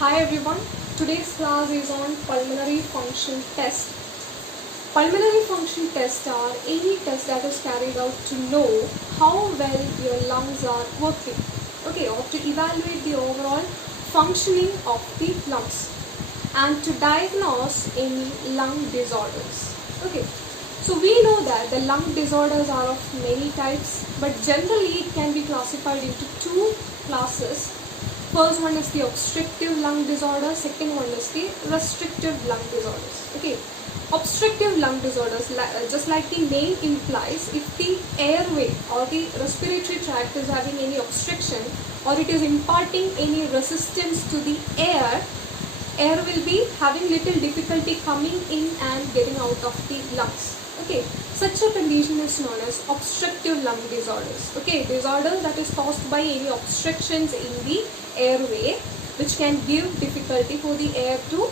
Hi everyone, today's class is on pulmonary function test. Pulmonary function tests are any test that is carried out to know how well your lungs are working, or to evaluate the overall functioning of the lungs and to diagnose any lung disorders. So we know that the lung disorders are of many types, but generally it can be classified into two classes. First one is the obstructive lung disorder, second one is the restrictive lung disorders. Obstructive lung disorders, just like the name implies, if the airway or the respiratory tract is having any obstruction or it is imparting any resistance to the air will be having little difficulty coming in and getting out of the lungs. Such a condition is known as obstructive lung disorders. Disorders that is caused by any obstructions in the airway, which can give difficulty for the air to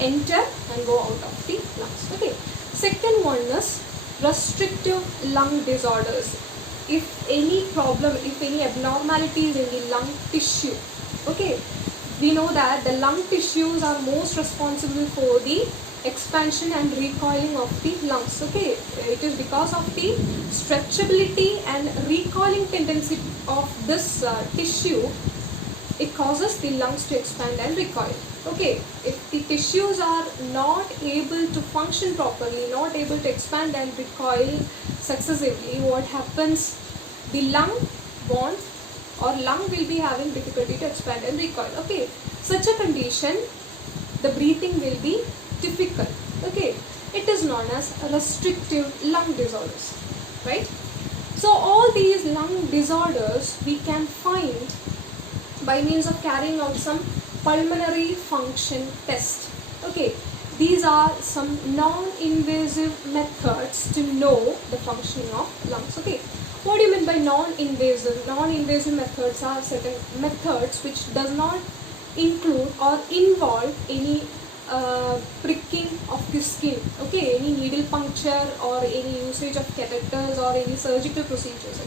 enter and go out of the lungs. Second one is restrictive lung disorders. If any problem, if any abnormalities in the lung tissue, we know that the lung tissues are most responsible for the expansion and recoiling of the lungs. It is because of the stretchability and recoiling tendency of this tissue, it causes the lungs to expand and recoil. If the tissues are not able to function properly, not able to expand and recoil successively, what happens? The lung won't, or lung will be having difficulty to expand and recoil. Such a condition, the breathing will be difficult. It is known as restrictive lung disorders, right? So all these lung disorders we can find by means of carrying out some pulmonary function test. These are some non-invasive methods to know the functioning of lungs. What do you mean by non-invasive? Non-invasive methods are certain methods which does not include or involve any pricking of the skin, any needle puncture or any usage of catheters or any surgical procedures.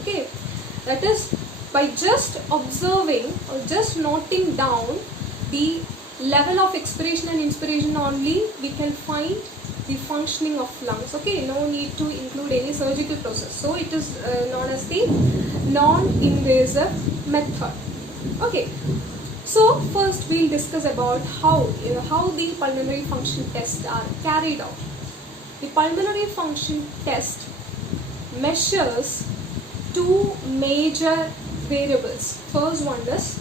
That is, by just observing or just noting down the level of expiration and inspiration only, we can find the functioning of lungs. No need to include any surgical process. So it is known as the non-invasive method. So first we'll discuss about how the pulmonary function tests are carried out. The pulmonary function test measures two major variables. First one is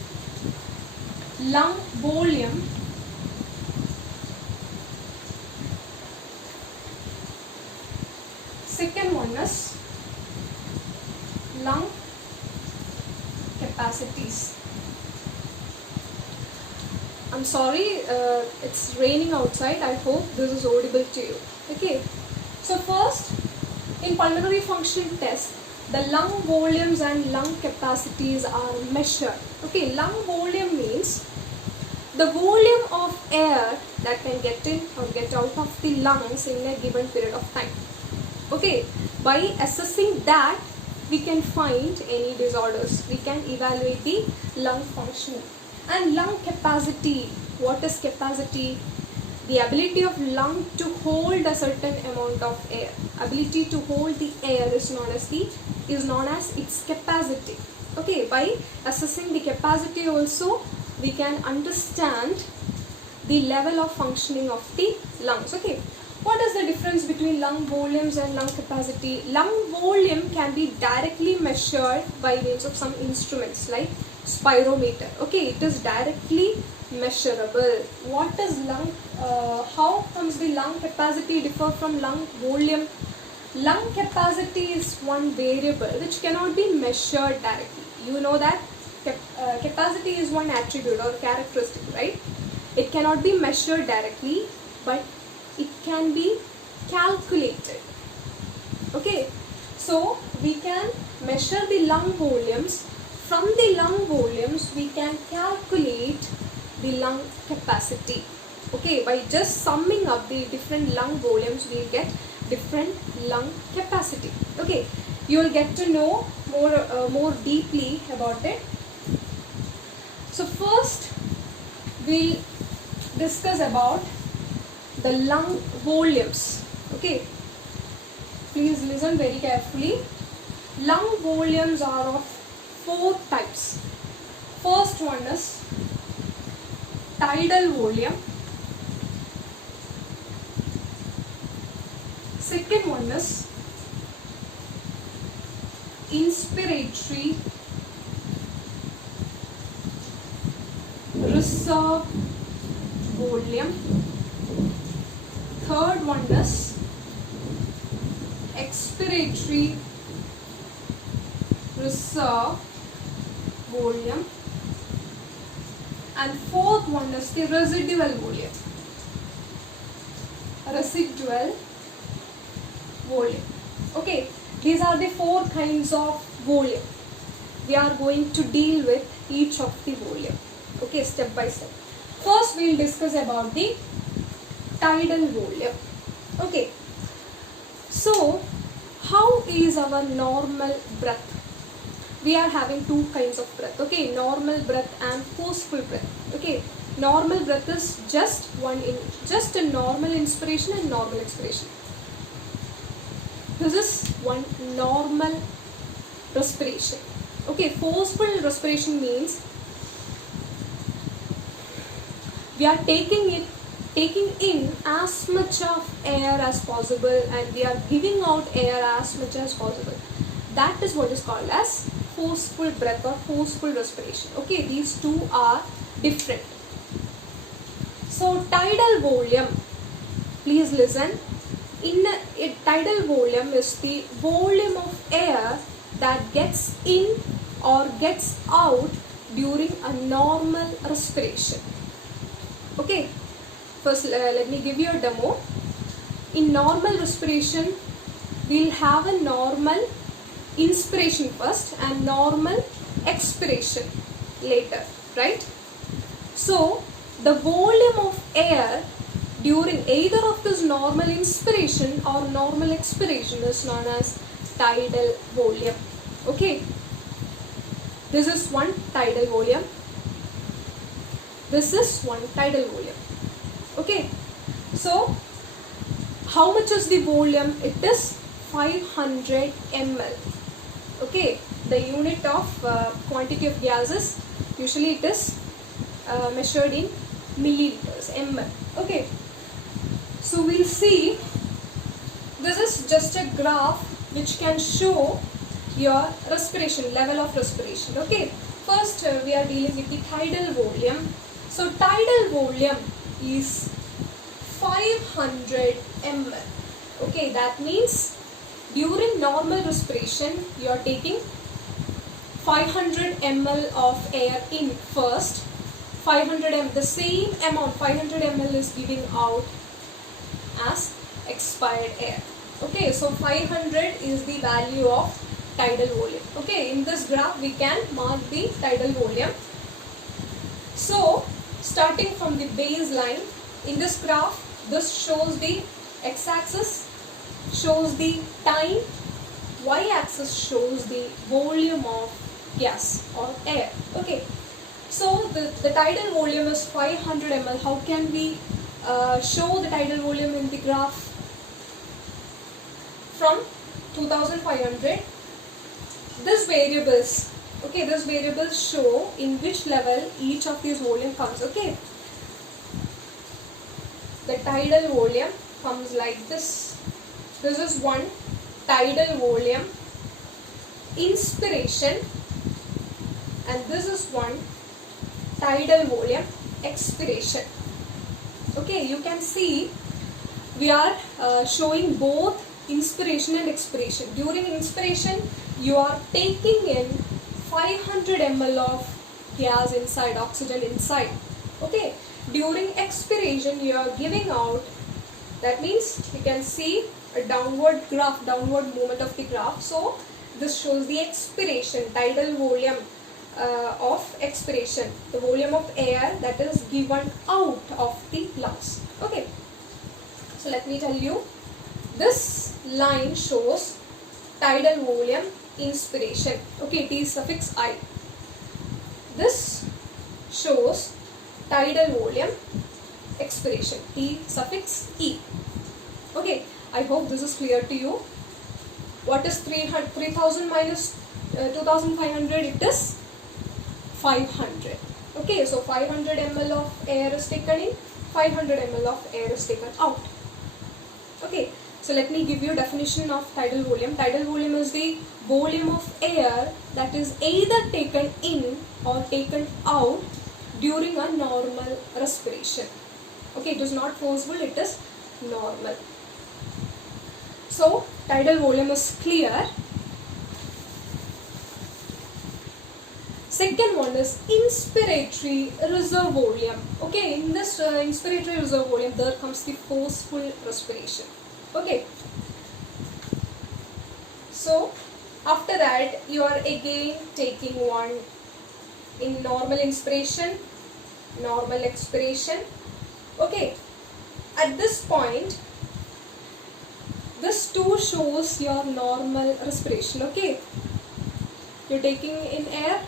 lung volume . Second one is lung capacities. I'm sorry, it's raining outside. I hope this is audible to you. So first, in pulmonary function test, the lung volumes and lung capacities are measured. Lung volume means the volume of air that can get in or get out of the lungs in a given period of time. By assessing that, we can find any disorders. We can evaluate the lung functioning. And lung capacity, what is capacity? The ability of lung to hold a certain amount of air. Ability to hold the air is known as its capacity. By assessing the capacity also, we can understand the level of functioning of the lungs. What is the difference between lung volumes and lung capacity? Lung volume can be directly measured by means of some instruments like spirometer. It is directly measurable. What is lung? How comes the lung capacity differ from lung volume? Lung capacity is one variable which cannot be measured directly. You know that capacity is one attribute or characteristic, right? It cannot be measured directly, but it can be calculated. So we can measure the lung volumes. From the lung volumes, we can calculate the lung capacity. By just summing up the different lung volumes, we will get different lung capacity. You will get to know more deeply about it. So first, we'll discuss about the lung volumes. Okay, please listen very carefully. Lung volumes are of 4 types. First one is tidal volume. Second one is inspiratory reserve volume. Third one is expiratory reserve volume, and fourth one is the residual volume. Residual volume. Okay, these are the 4 kinds of volume. We are going to deal with each of the volume. Okay, step by step. First, we will discuss about the tidal volume. Okay, so how is our normal breath? We are having 2 kinds of breath. Okay, normal breath and forceful breath. Okay, normal breath is just a normal inspiration and normal expiration. This is one normal respiration. Okay, forceful respiration means we are taking in as much of air as possible and we are giving out air as much as possible. That is what is called as forceful breath or forceful respiration. Okay, these 2 are different. So tidal volume, please listen. Tidal volume is the volume of air that gets in or gets out during a normal respiration. Okay, first let me give you a demo. In normal respiration, we'll have a normal inspiration first and normal expiration later, right? So the volume of air during either of this normal inspiration or normal expiration is known as tidal volume. Okay, this is one tidal volume. This is one tidal volume. Okay, so how much is the volume? It is 500 ml. Okay, the unit of quantity of gases, usually it is measured in milliliters, ml. Okay, so we'll see, this is just a graph which can show your respiration, level of respiration. Okay, first we are dealing with the tidal volume. So tidal volume is 500 ml. Okay, that means during normal respiration you are taking 500 ml of air in first. 500 ml, the same amount 500 ml is giving out as expired air. Okay, so 500 is the value of tidal volume. Okay, in this graph we can mark the tidal volume. So starting from the baseline, in this graph, this shows the x-axis, shows the time, y-axis shows the volume of gas or air. Okay, so the tidal volume is 500 ml. How can we show the tidal volume in the graph? From 2500, this variables, okay, this variables show in which level each of these volume comes. Okay, the tidal volume comes like this. This is one tidal volume inspiration, and this is one tidal volume expiration. Okay, you can see we are showing both inspiration and expiration. During inspiration, you are taking in 500 ml of gas inside, oxygen inside. Okay, during expiration, you are giving out, that means you can see a downward graph, downward movement of the graph. So this shows the expiration, tidal volume of expiration, the volume of air that is given out of the lungs. Okay, so let me tell you, this line shows tidal volume inspiration. Okay, T suffix I. This shows tidal volume expiration, T suffix E. Okay, I hope this is clear to you. What is 3000 minus 2500? It is 500. Okay, so 500 ml of air is taken in, 500 ml of air is taken out. Okay, so let me give you a definition of tidal volume. Tidal volume is the volume of air that is either taken in or taken out during a normal respiration. Okay, it is not forceful, it is normal. So tidal volume is clear. Second one is inspiratory reserve volume. Okay, in this inspiratory reserve volume, there comes the forceful respiration. Okay, so after that you are again taking one in normal inspiration, normal expiration. Okay, at this point this too shows your normal respiration. Okay, you're taking in air,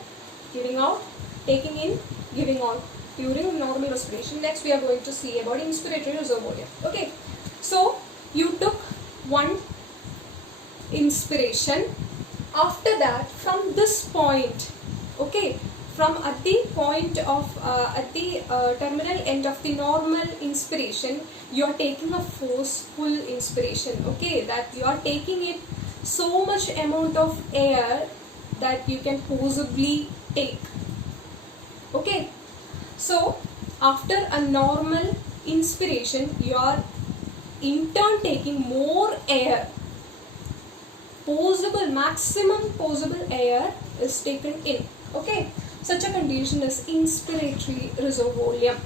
giving out, taking in, giving out during normal respiration. Next we are going to see about inspiratory reserve volume. Okay, so you took one inspiration. After that, from this point, okay, from at the point of terminal end of the normal inspiration, you are taking a forceful inspiration. Okay, that you are taking in so much amount of air that you can possibly take. Okay, so after a normal inspiration, you are in turn taking more air. Maximum possible air is taken in. Okay, such a condition is inspiratory reserve volume.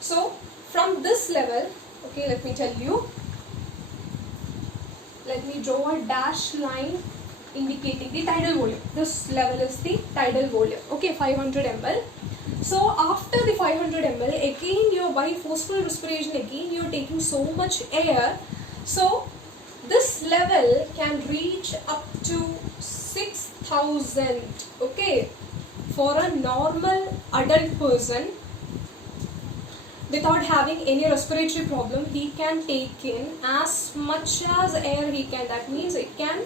So from this level, okay, let me tell you, let me draw a dash line indicating the tidal volume. This level is the tidal volume. Okay, 500 ml. So after the 500 ml, again you are by forceful respiration, again you are taking so much air. So this level can reach up to 6000. Okay, for a normal adult person without having any respiratory problem, he can take in as much as air he can. That means it can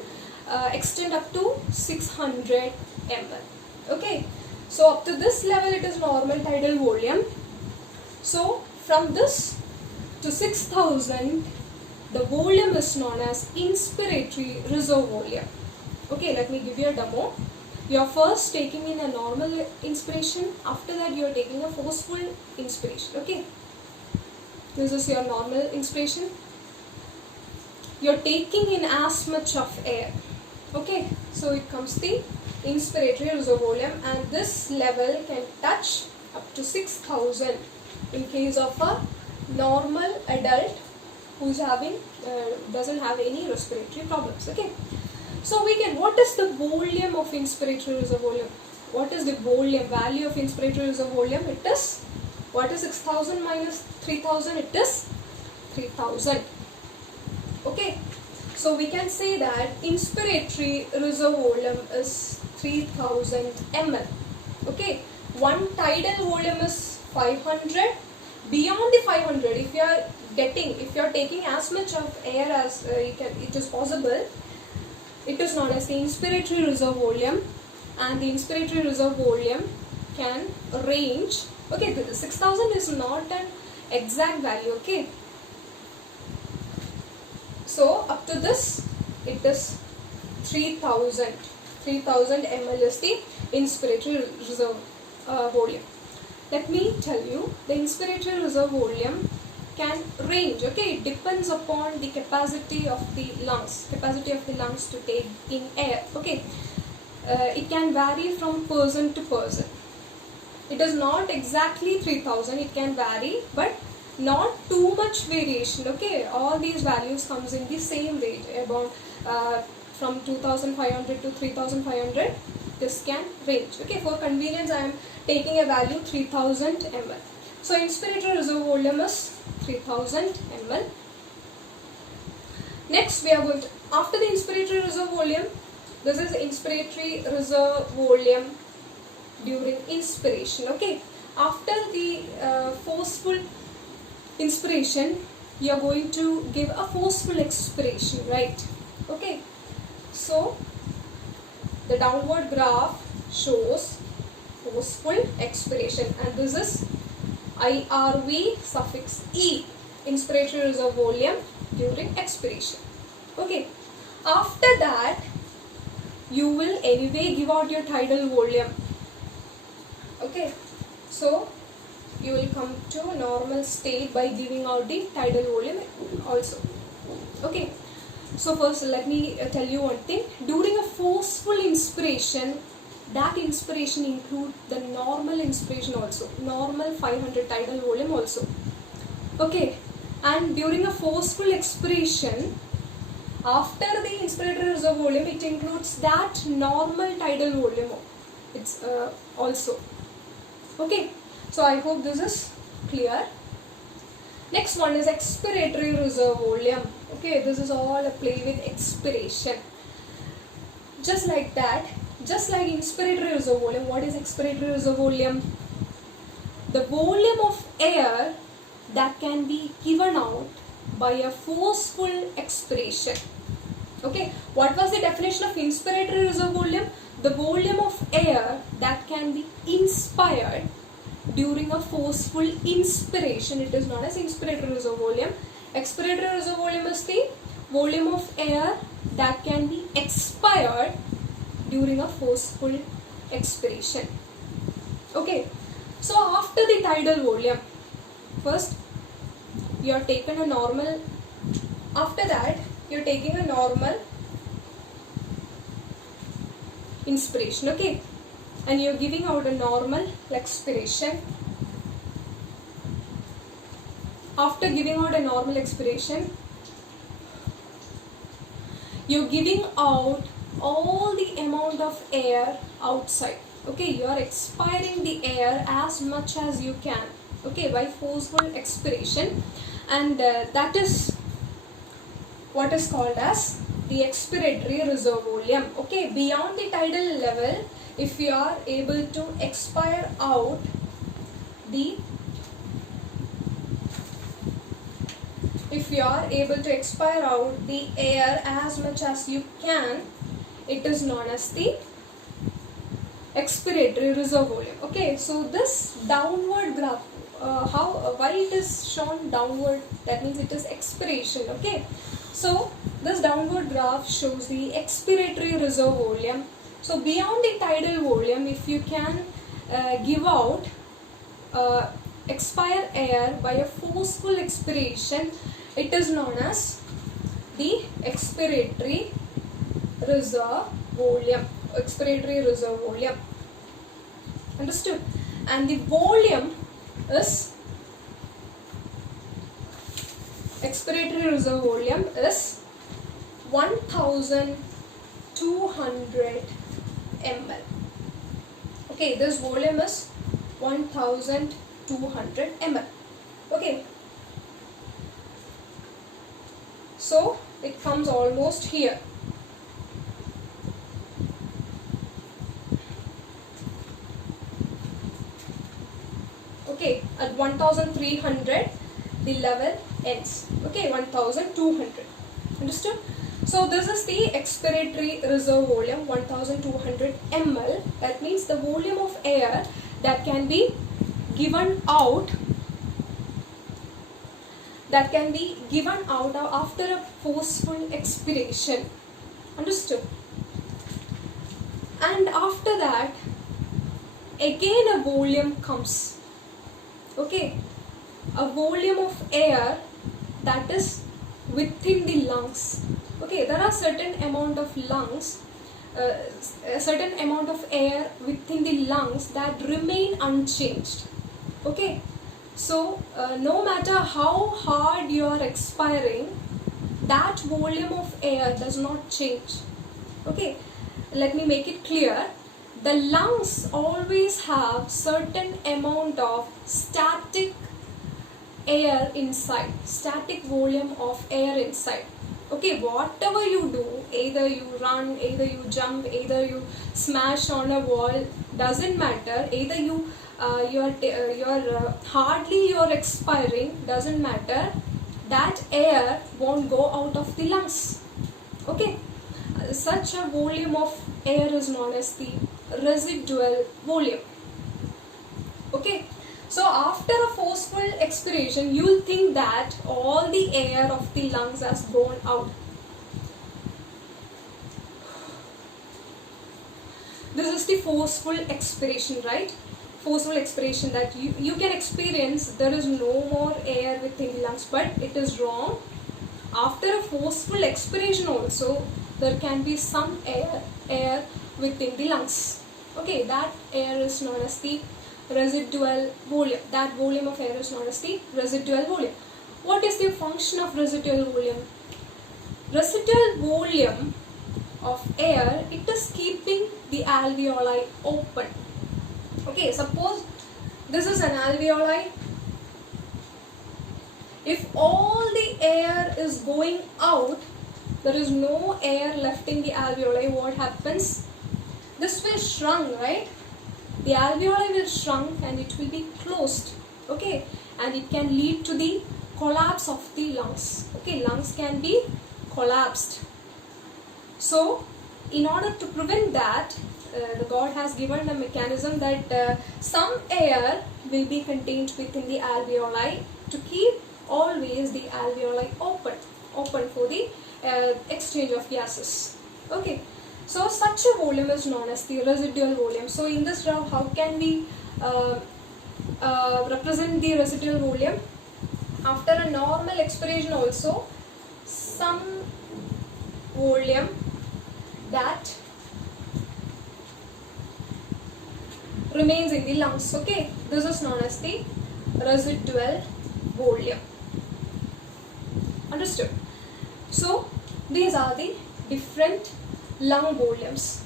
extend up to 600 ml. Okay, so up to this level it is normal tidal volume. So from this to 6000, the volume is known as inspiratory reserve volume. Okay, let me give you a demo. You are first taking in a normal inspiration. After that you are taking a forceful inspiration. Okay, this is your normal inspiration. You are taking in as much of air. Okay, so it comes the inspiratory reserve volume, and this level can touch up to 6000 in case of a normal adult who is having doesn't have any respiratory problems. Okay, so we can, what is the volume of inspiratory reserve volume? What is the volume value of inspiratory reserve volume? It is, what is 6000 minus 3000? It is 3000. Okay, so we can say that inspiratory reserve volume is 3000 ml. Okay, one tidal volume is 500. Beyond the 500, if you are taking as much of air as it is possible, it is known as the inspiratory reserve volume, and the inspiratory reserve volume can range. Okay, the 6000 is not an exact value. Okay, so up to this it is 3000 ml is the inspiratory reserve volume. Let me tell you, the inspiratory reserve volume can range. Okay, it depends upon the capacity of the lungs to take in air. Okay, it can vary from person to person. It is not exactly 3000, it can vary, but not too much variation. Okay, all these values comes in the same range, about from 2500 to 3500. This can range. Okay, for convenience I am taking a value 3000 ml. So inspiratory reserve volume is 3000 ml. Next we are going to, after the inspiratory reserve volume, this is inspiratory reserve volume during inspiration. Okay, after the forceful inspiration, you are going to give a forceful expiration, right? Okay, so the downward graph shows forceful expiration, and this is IRV suffix E, inspiratory reserve volume during expiration. Okay, after that you will anyway give out your tidal volume. Okay, so you will come to normal state by giving out the tidal volume also. Okay, so first let me tell you one thing. During a forceful inspiration, that inspiration include the normal inspiration also, normal 500 tidal volume also. Okay, and during a forceful expiration, after the inspiratory reserve volume, it includes that normal tidal volume. It's also. Okay, so I hope this is clear. Next one is expiratory reserve volume. Okay, this is all a play with expiration. Just like that, just like inspiratory reserve volume, what is expiratory reserve volume? The volume of air that can be given out by a forceful expiration. Okay, what was the definition of inspiratory reserve volume? The volume of air that can be inspired during a forceful inspiration. It is known as inspiratory reserve volume. Expiratory reserve volume is the volume of air that can be expired during a forceful expiration. Okay, so after the tidal volume, first you are taken a normal, after that you are taking a normal inspiration, okay, and you are giving out a normal expiration. After giving out a normal expiration, you are giving out all the amount of air outside. Okay, you are expiring the air as much as you can, okay, by forceful expiration, and that is what is called as the expiratory reserve volume. Okay, beyond the tidal level, if you are able to expire out the air as much as you can, it is known as the expiratory reserve volume. Okay, so this downward graph, why it is shown downward, that means it is expiration. Okay, so this downward graph shows the expiratory reserve volume. So beyond the tidal volume, if you can give out expire air by a forceful expiration, it is known as the expiratory reserve volume. Expiratory reserve volume. Understood? And the volume is, expiratory reserve volume is 1200 ml. Okay, this volume is 1200 ml. Okay, so it comes almost here. Okay, at 1300 the level ends. Okay, 1200. Understood? So this is the expiratory reserve volume, 1200 ml. That means the volume of air that can be given out, after a forceful expiration. Understood? And after that, again a volume comes. Okay, a volume of air that is within the lungs. Okay, there are certain amount of lungs, a certain amount of air within the lungs that remain unchanged. Okay, so no matter how hard you are expiring, that volume of air does not change. Okay, let me make it clear. The lungs always have certain amount of static air inside, static volume of air inside. Okay, whatever you do, either you run, either you jump, either you smash on a wall, doesn't matter. Either you hardly you're expiring, doesn't matter, that air won't go out of the lungs. Okay, such a volume of air is known as the residual volume. Okay, so after a forceful expiration, you'll think that all the air of the lungs has gone out. This is the forceful expiration, right? Forceful expiration, that you can experience there is no more air within the lungs, but it is wrong. After a forceful expiration also, there can be some air within the lungs. Okay, that air is known as the residual volume. That volume of air is known as the residual volume. What is the function of residual volume? Residual volume of air, it is keeping the alveoli open. Okay, suppose this is an alveoli. If all the air is going out, there is no air left in the alveoli, what happens? This will shrunk, right? The alveoli will shrunk and it will be closed. Okay, and it can lead to the collapse of the lungs. Okay, lungs can be collapsed. So, in order to prevent that, the God has given a mechanism that some air will be contained within the alveoli to keep always the alveoli open for the exchange of gases. Okay, so such a volume is known as the residual volume. So in this round, how can we represent the residual volume? After a normal expiration also, some volume that remains in the lungs. Okay, this is known as the residual volume. Understood? So these are the different lung volumes.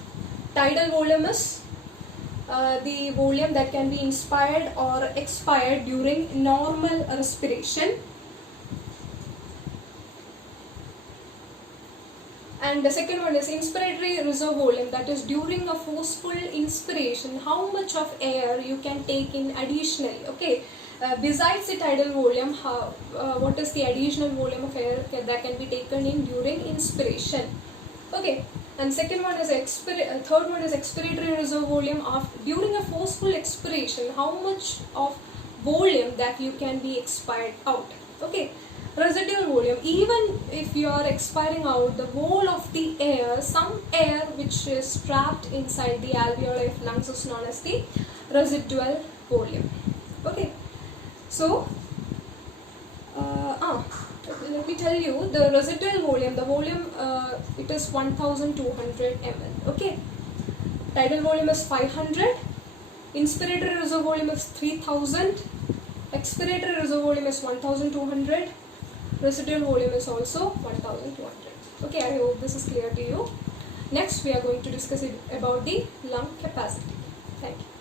Tidal volume is the volume that can be inspired or expired during normal respiration. And the second one is inspiratory reserve volume, that is during a forceful inspiration, how much of air you can take in additionally. Okay, besides the tidal volume, what is the additional volume of air that can be taken in during inspiration? Okay, and second one is third one is expiratory reserve volume. During a forceful expiration, how much of volume that you can be expired out. Okay, residual volume, even if you are expiring out the whole of the air, some air which is trapped inside the alveoli of lungs is known as the residual volume. Okay, so let me tell you the residual volume. The volume it is 1200 ml. Okay, tidal volume is 500, inspiratory reserve volume is 3000, expiratory reserve volume is 1200, residual volume is also 1200. Okay, I hope this is clear to you. Next we are going to discuss about the lung capacity. Thank you.